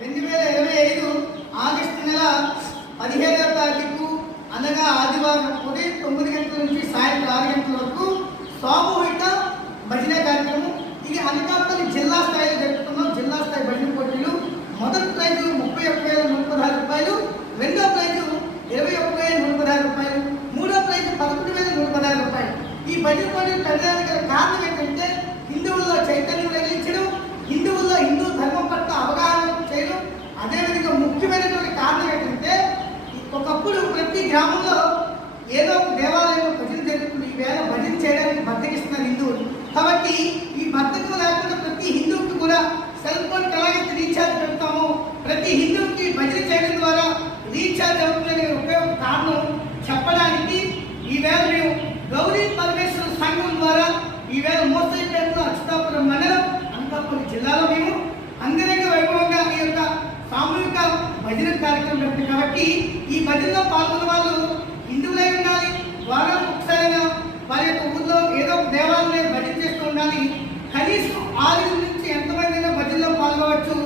2025 August నెల 17వ తారీఖు అనగా ఆదివారం ఉదయం 9 గంటల నుంచి సాయంత్రం 6 గంటల వరకు సామూహిక భజన కార్యక్రమం. ఇది అనకాపల్లి జిల్లా స్థాయిలో జరుపుతున్నాం. జిల్లా స్థాయి భజన పోటీలు. మొదటి ప్రైజు 31,116 రూపాయలు, రెండో ప్రైజు 21,116 రూపాయలు, మూడో ప్రైజు 11,116 రూపాయలు. ఈ భజన పోటీలు పెట్టడానికి గల కారణం ఏంటంటే హిందువుల్లో చైతన్యం కలిగించడం, హిందువుల్లో హిందూ ధర్మం పట్ల అవగాహన చేయడం. అదేవిధంగా ముఖ్యమైనటువంటి కారణం ఏంటంటే ఒకప్పుడు ప్రతి గ్రామంలో ఏదో ఒక దేవాలయంలో భజన జరుగుతుంది. ఈవేళ భజన చేయడానికి బద్దకిస్తున్నారు హిందువులు. కాబట్టి ఈ బద్దకం లేకుండా ప్రతి హిందువుకి కూడా సెల్ ఫోన్ ఎలాగైతే రీఛార్జ్ పెడతామో ప్రతి హిందువుకి భజన చేయడం ద్వారా రీఛార్జ్ అవుతుందనే ఉపయోగం కారణం చెప్పడానికి ఈవేళ మేము గౌరీ పరమేశ్వర సంఘం ద్వారా ఈవేళ మోసైపేటలో అచ్యుతాపురం మండలం అనకాపల్లి జిల్లాలో మేము అంగరంగ వైభవంగా ఈ యొక్క సామూహిక భజన కార్యక్రమం పెడుతుంది. కాబట్టి ఈ భజనలో పాల్గొన్న వాళ్ళు హిందువులై ఉండాలి. వారానికి ఒకసారిగా వారి యొక్క ఊళ్ళో ఏదో ఒక దేవాలయం భజన చేస్తూ ఉండాలి. కనీసం 6 నుంచి ఎంతమంది అయినా భజనలో పాల్గొవచ్చు.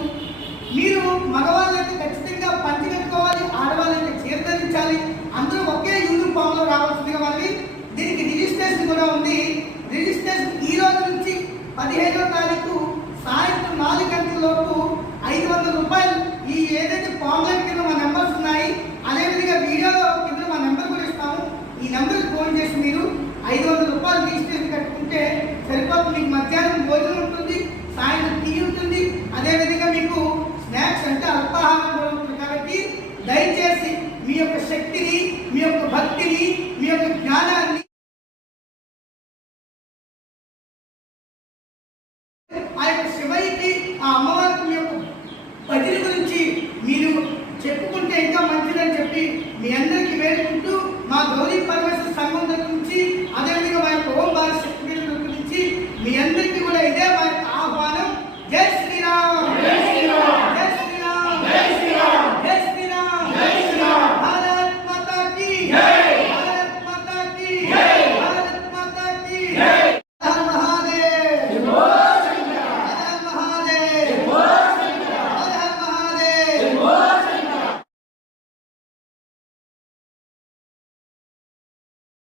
మీరు మగవాళ్ళైతే ఖచ్చితంగా పంచి కట్టుకోవాలి, ఆడవాళ్ళైతే చీర ధరించాలి. అందరూ ఒకే యూనిఫామ్లో రావాల్సిందిగా వాళ్ళని. దీనికి రిజిస్ట్రేషన్ కూడా ఉంది. రిజిస్ట్రేషన్ ఈ రోజు నుంచి 15వ తారీఖు సాయంత్రం 4 గంటల లోపు 500 రూపాయలు. ఈ ఏదైతే పాంప్లెట్ కింద మా నెంబర్స్ ఉన్నాయి, అదేవిధంగా వీడియోలో కింద మా నెంబర్ కూడా ఇస్తాము. ఈ నెంబర్కి ఫోన్ చేసి మీరు 500 రూపాయలు రిజిస్ట్రేషన్ కట్టుకుంటే సరిపోతుంది. మీకు మధ్యాహ్నం భోజనం ఉంటుంది, సాయంత్రం టీ ఉంటుంది, అదేవిధంగా మీకు స్నాక్స్ అంటే అల్పాహారం కూడా ఉంటుంది. కాబట్టి దయచేసి మీ యొక్క శక్తిని, మీ యొక్క భక్తిని, మీ యొక్క జ్ఞానాన్ని ఆ యొక్క శివయ్యకి, ఆ అమ్మవారికి మీ యొక్క భజన గురించి మీరు చెప్పుకుంటే ఇంకా మంచిదని చెప్పి మీ అందరికీ వేడుకుంటూ